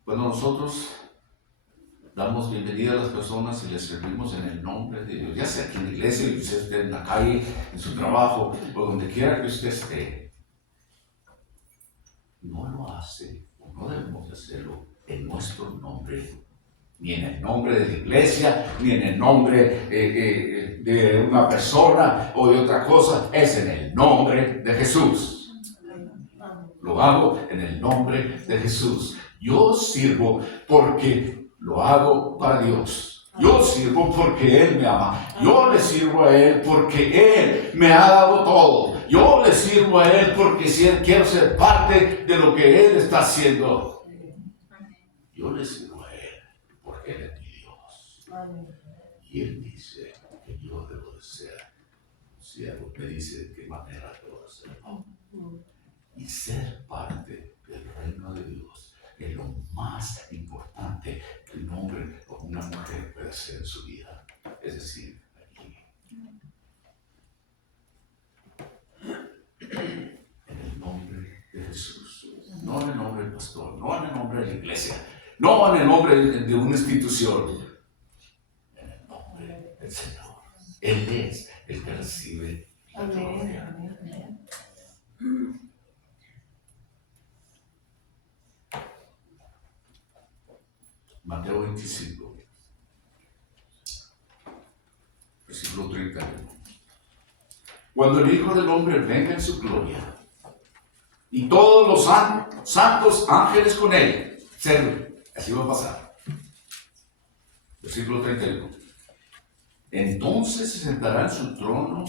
Cuando nosotros damos bienvenida a las personas y les servimos en el nombre de Dios, ya sea aquí en la iglesia, que usted esté en la calle, en su trabajo, o donde quiera que usted esté, no lo hace, o no debemos hacerlo en nuestro nombre, ni en el nombre de la iglesia, ni en el nombre de una persona o de otra cosa, es en el nombre de Jesús. Lo hago en el nombre de Jesús. Yo sirvo porque lo hago para Dios. Yo sirvo porque Él me ama. Yo le sirvo a Él porque Él me ha dado todo. Yo le sirvo a Él porque quiero ser parte de lo que Él está haciendo. Yo le sirvo a Él porque Él es mi Dios. Y Él dice que yo debo de ser siervo. Me dice de qué manera debo de serlo. Y ser parte del reino de Dios es lo más importante que un hombre o una mujer puede hacer en su vida. Es decir, aquí. En el nombre de Jesús. No en el nombre del pastor, no en el nombre de la iglesia, no en el nombre de una institución. En el nombre del Señor. Él es el que recibe la gloria. Mateo 25, versículo 31. Cuando el Hijo del Hombre venga en su gloria y todos los santos ángeles con él, así va a pasar. Versículo 31. Entonces se sentará en su trono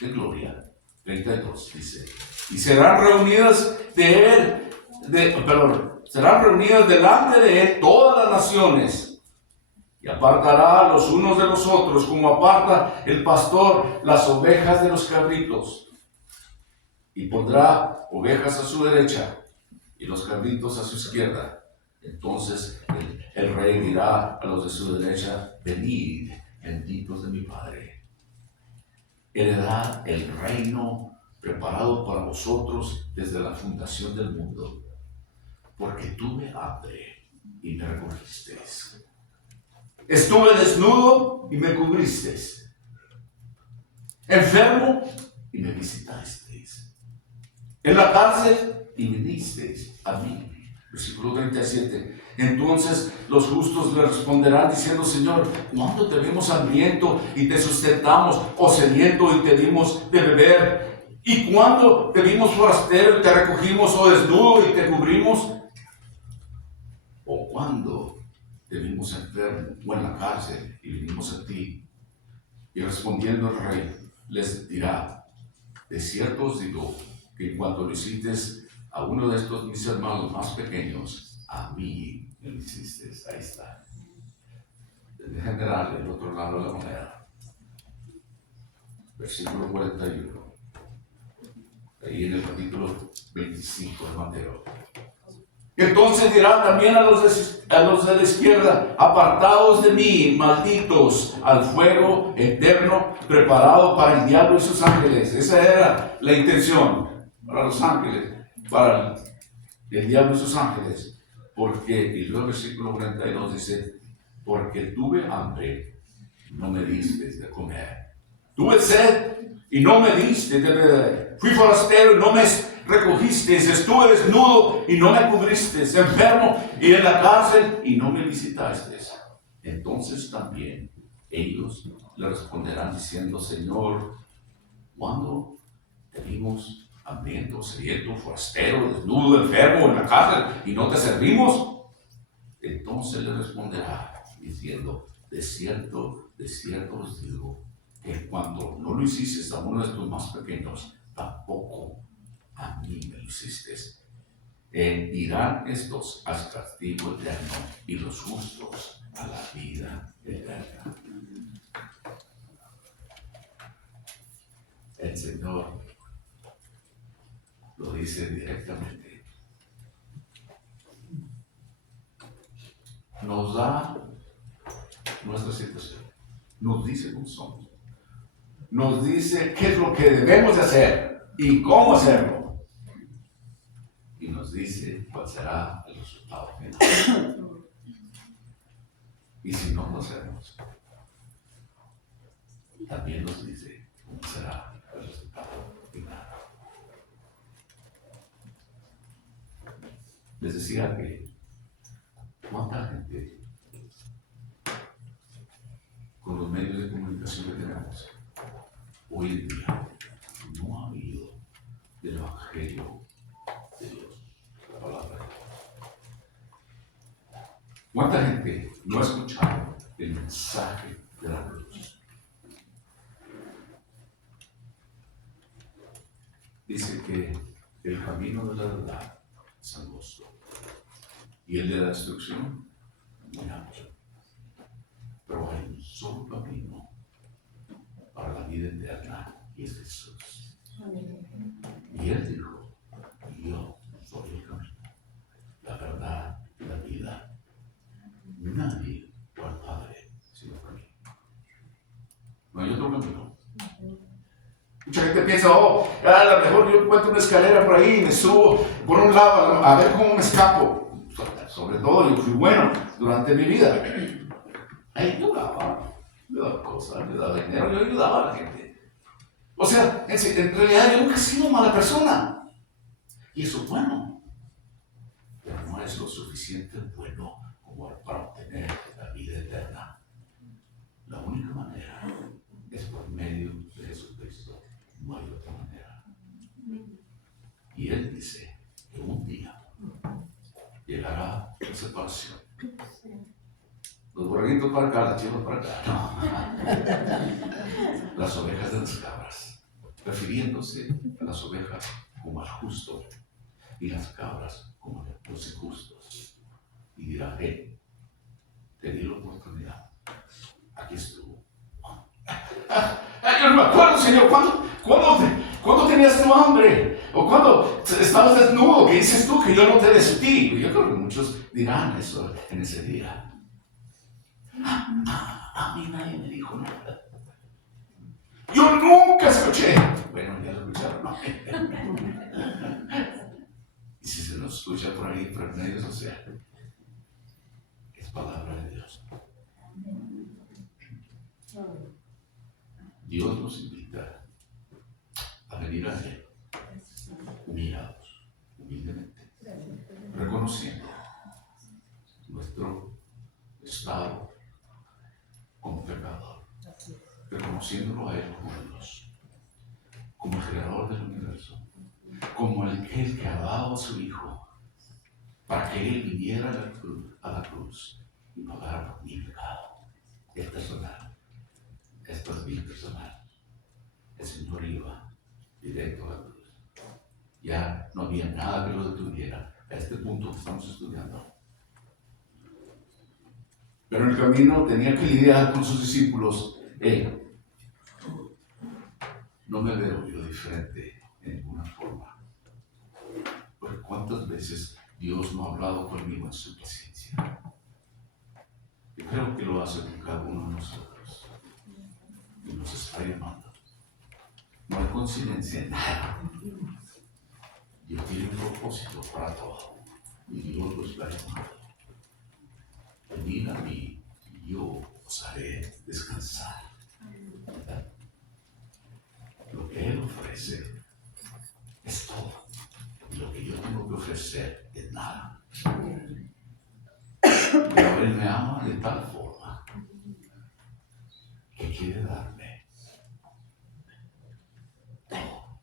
de gloria. 32 dice, y serán reunidas serán reunidas delante de él todas las naciones, y apartará los unos de los otros, como aparta el pastor las ovejas de los cabritos, y pondrá ovejas a su derecha y los cabritos a su izquierda. Entonces El rey dirá a los de su derecha, venid, benditos de mi Padre. Heredad el reino preparado para vosotros desde la fundación del mundo, porque tuve hambre y me recogisteis. Estuve desnudo y me cubristeis. Enfermo y me visitasteis. En la cárcel y vinisteis a mí. Versículo 37. Entonces los justos le responderán diciendo, Señor, ¿cuándo te vimos hambriento y te sustentamos, o sediento y te dimos de beber? ¿Y cuándo te vimos forastero y te recogimos, o desnudo y te cubrimos? ¿O cuándo te vimos enfermo o en la cárcel y vinimos a ti? Y respondiendo el rey les dirá, de cierto os digo que en cuanto lo hicisteis a uno de estos mis hermanos más pequeños, a mí me lo hicisteis. Ahí está. Déjenme darle el otro lado de la moneda. Versículo 41. Ahí en el capítulo 25 de Mateo. Entonces dirá también a los de la izquierda, apartados de mí, malditos, al fuego eterno preparado para el diablo y sus ángeles. Esa era la intención para los ángeles, para el diablo y sus ángeles. Porque, y luego el versículo 42 dice, porque tuve hambre, no me diste de comer. Tuve sed y no me diste de beber. Fui forastero y no me recogiste. Estuve desnudo y no me cubriste. Enfermo y en la cárcel y no me visitaste. Entonces también ellos le responderán diciendo, Señor, ¿cuándo te vimos hambriento, sediento, forastero, desnudo, enfermo en la cárcel y no te servimos? Entonces le responderá diciendo, de cierto os digo, que cuando no lo hiciste a uno de tus más pequeños, tampoco a mí me lo hiciste. Irán estos al castigo eterno y los justos a la vida eterna. El Señor lo dice directamente. Nos da nuestra situación. Nos dice cómo somos. Nos dice qué es lo que debemos de hacer y cómo hacerlo. Y nos dice cuál será el resultado final. Y si no lo hacemos, también nos dice cómo será el resultado final. Les decía que cuánta gente con los medios de comunicación que tenemos hoy en día no ha oído del Evangelio de Dios, la palabra. ¿Cuánta gente no ha escuchado el mensaje de la cruz? Dice que el camino de la verdad es angosto y el de la destrucción muy ancho. Pero hay un solo camino para la vida eterna y es Jesús. Y Él dijo, yo soy el camino, la verdad y la vida. Nadie va al Padre sino por mí. No hay otro camino. Mucha gente piensa, a lo mejor yo encuentro una escalera por ahí y me subo por un lado a ver cómo me escapo. Sobre todo yo fui bueno durante mi vida. Ayudaba, me daba cosas, me daba dinero, yo ayudaba a la gente. O sea, en realidad yo nunca he sido mala persona. Y eso es bueno. Pero no es lo suficiente bueno como para obtener la vida eterna. La única manera es por medio de Jesucristo. No hay otra manera. Y Él dice que un día llegará la separación. Los borreguitos para acá, las chivas para acá. No. Las ovejas de las cabras. Refiriéndose a las ovejas como al justo y las cabras como a los injustos. Y dirá, te di la oportunidad. Aquí estuvo. Yo no me acuerdo, Señor, ¿Cuándo tenías tu hambre? ¿O cuándo estabas desnudo? ¿Qué dices tú que yo no te vestí? Yo creo que muchos dirán eso en ese día. A mí nadie me dijo nada. Yo nunca escuché. Bueno, ya lo escucharon, ¿no? Y si se nos escucha por ahí, por medios sociales, es palabra de Dios. Dios nos invita a venir a Él, humillados, humildemente, reconociendo nuestro estado como pecador, reconociéndolo a Él como Dios, como el creador del universo, como el que ha dado a su Hijo para que Él viniera a la cruz y pagara por mi pecado. Es personal, esto es bien personal. El Señor iba directo a la cruz. Ya no había nada que lo detuviera. A este punto que estamos estudiando. Pero en el camino tenía que lidiar con sus discípulos. No me veo yo diferente en ninguna forma. Porque cuántas veces Dios no ha hablado conmigo en su paciencia. Yo creo que lo hace con cada uno de nosotros. Y nos está llamando. No hay coincidencia en nada. Dios tiene un propósito para todo. Y Dios lo está llamando. Venid a mí y yo os haré descansar. ¿Verdad? Lo que Él ofrece es todo. Y lo que yo tengo que ofrecer es nada. Pero Él me ama de tal forma que quiere darme todo.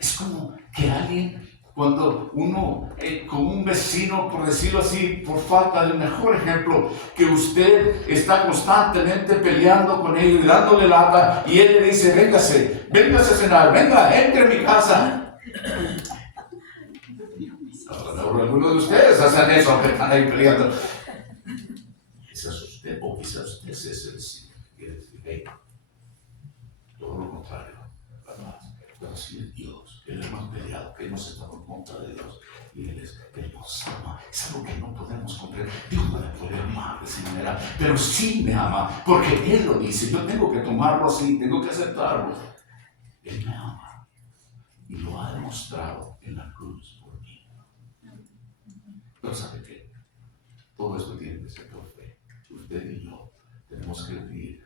Es como que alguien, cuando uno, con un vecino, por decirlo así, por falta de un mejor ejemplo, que usted está constantemente peleando con él y dándole lata, y él le dice, véngase a cenar, venga, entre a mi casa. Ahora, algunos de ustedes hacen eso, aunque están ahí peleando. Quizás usted, o quizás usted es ese vecino, quiere decir, hey, todo lo contrario, ¿verdad? Pero si es Dios, Él hemos peleado, que hemos estado en contra de Dios, y Él nos ama. Es algo que no podemos comprender. Dios no me puede amar de esa manera, pero sí me ama, porque Él lo dice. Yo tengo que tomarlo así, tengo que aceptarlo. Él me ama, y lo ha demostrado en la cruz por mí. Pero ¿sabe qué? Todo esto tiene que ser por fe. Usted y yo tenemos que vivir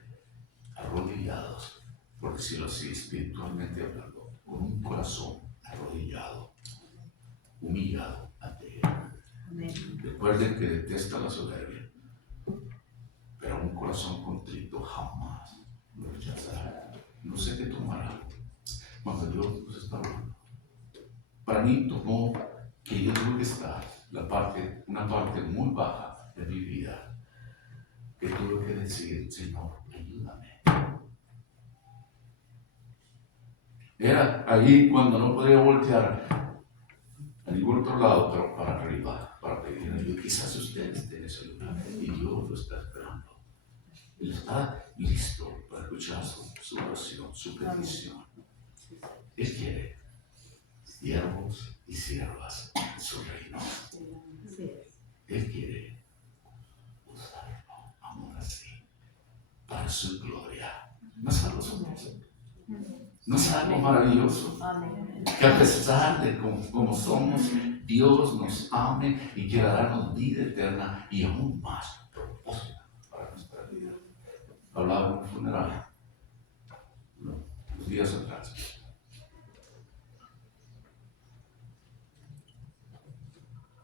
arrodillados, por decirlo así, espiritualmente hablando, con un corazón arrodillado, humillado ante Él. Recuerden que detesta la soberbia, pero un corazón contrito jamás lo rechazará. No sé qué tomará cuando Dios nos está hablando. Para mí tomó que yo tuve que estar una parte muy baja de mi vida, que tuve que decir, Señor, ayúdame. Era ahí cuando no podía voltear a ningún otro lado, pero para arriba, para pedir ayuda. Quizás usted esté en ese lugar y Dios lo está esperando. Él está listo para escuchar su oración, su petición. Él quiere siervos y siervas en su reino. Él quiere usarlo, aún así, para su gloria. ¿No es algo asombroso? ¿No es algo maravilloso? Que a pesar de como somos, Dios nos ame y quiera darnos vida eterna y aún más propósito para nuestra vida. Hablaba en un funeral unos días atrás.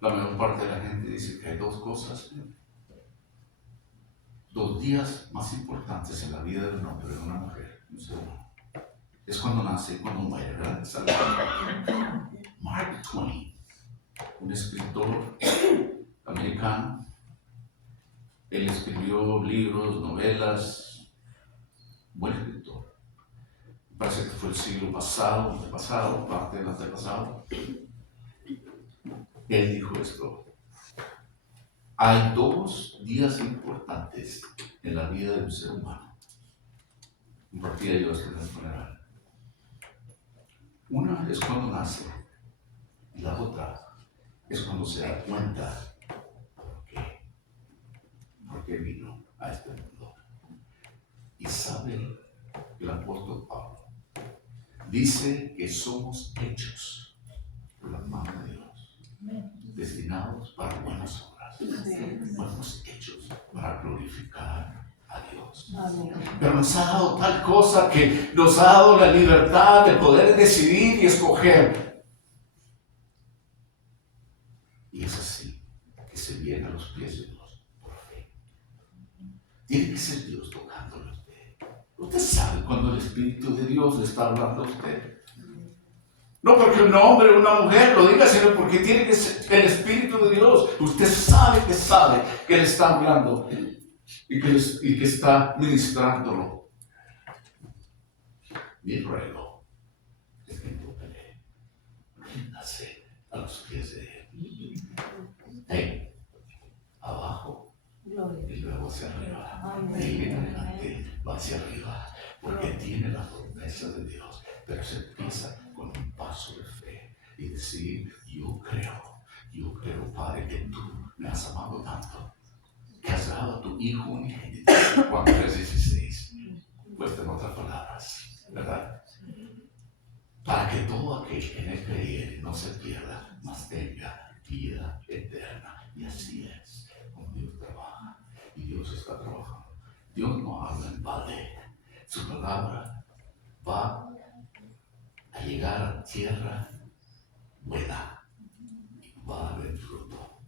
La mayor parte de la gente dice que hay dos cosas, dos días más importantes en la vida de un hombre y de una mujer, un ser humano. Es cuando nace y cuando muere, ¿verdad? Mark Twain, un escritor americano, él escribió libros, novelas, buen escritor. Parece que fue el siglo pasado, antepasado, parte del antepasado. Él dijo esto: hay dos días importantes en la vida de un ser humano. Compartía yo esto en el funeral. Una es cuando nace y la otra es cuando se da cuenta por qué vino a este mundo. Y sabe el apóstol Pablo dice que somos hechos por la mano de Dios, destinados para buenas obras. Fuimos hechos para glorificar a Dios. Pero nos ha dado tal cosa que nos ha dado la libertad de poder decidir y escoger. Y es así que se viene a los pies de Dios por fe. Tiene que ser Dios tocándole a usted. Usted sabe cuando el Espíritu de Dios le está hablando a usted. No porque un hombre o una mujer lo diga, sino porque tiene que ser el Espíritu de Dios. Usted sabe que le está hablando y que está ministrándolo. Mi ruego es que no pelee. Ríndase a los pies de Él. Hey, abajo y luego hacia arriba. De ahí en adelante va hacia arriba. Porque tiene la promesa de Dios. Pero se empieza con un paso de fe y decir, yo creo, Padre, que tú me has amado tanto, que has dado a tu Hijo unigénito. Juan 3:16, puesto en otras palabras, ¿verdad? Para que todo aquel que en él creyere no se pierda, mas tenga vida eterna. Y así es como Dios trabaja. Y Dios está trabajando. Dios no habla en balde. Su palabra va a llegar a tierra buena y va a haber fruto.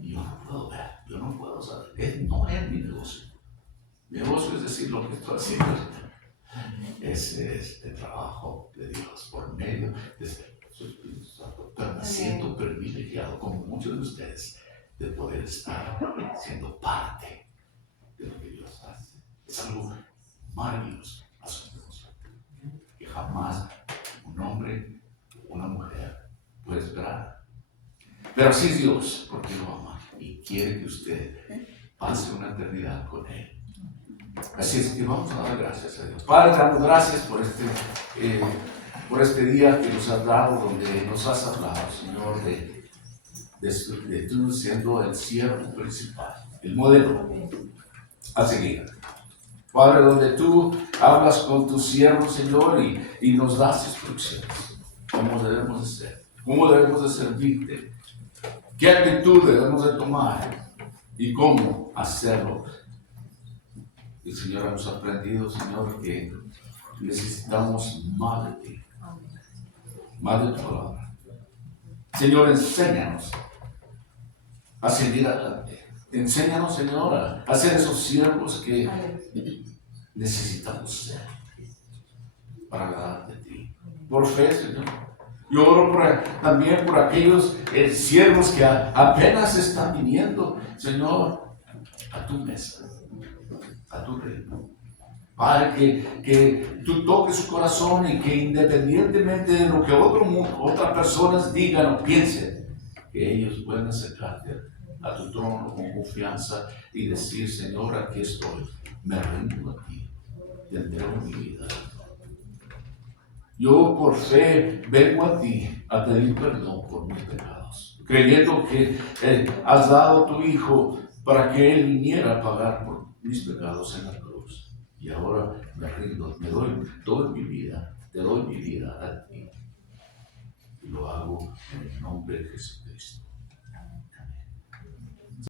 Y yo no puedo ver, yo no puedo saber. No es mi negocio. Mi negocio es decir lo que estoy haciendo ahorita. Ese es el trabajo de Dios por medio de su Espíritu Santo. Pero me siento privilegiado, como muchos de ustedes, de poder estar siendo parte de lo que Dios hace. Es algo maravilloso, asombroso, que jamás un hombre o una mujer puede esperar. Pero así es Dios, porque lo ama y quiere que usted pase una eternidad con Él. Así es que vamos a dar gracias a Dios. Padre, te damos gracias por este día que nos has dado, donde nos has hablado, Señor, de tú siendo el siervo principal, el modelo a seguir. Padre, donde tú hablas con tus siervos, Señor, y nos das instrucciones. ¿Cómo debemos de ser? ¿Cómo debemos de servirte? ¿Qué actitud debemos de tomar? ¿Y cómo hacerlo? Y Señor, hemos aprendido, Señor, que necesitamos más de ti. Más de tu palabra. Señor, enséñanos a seguir adelante. Enséñanos, Señor, a ser esos siervos que necesitamos ser para agradarte a ti. Por fe, Señor. Yo oro también por aquellos siervos que apenas están viniendo, Señor, a tu mesa, a tu reino. Padre, que tú toques su corazón y que independientemente de lo que otras personas digan o piensen, que ellos puedan acercarte a tu trono con confianza y decir, Señor, aquí estoy, me rindo a ti, te entrego mi vida. Yo por fe vengo a ti a pedir perdón por mis pecados, creyendo que has dado a tu Hijo para que Él viniera a pagar por mis pecados en la cruz. Y ahora me rindo, doy mi vida, te doy mi vida a ti. Y lo hago en el nombre de Jesucristo.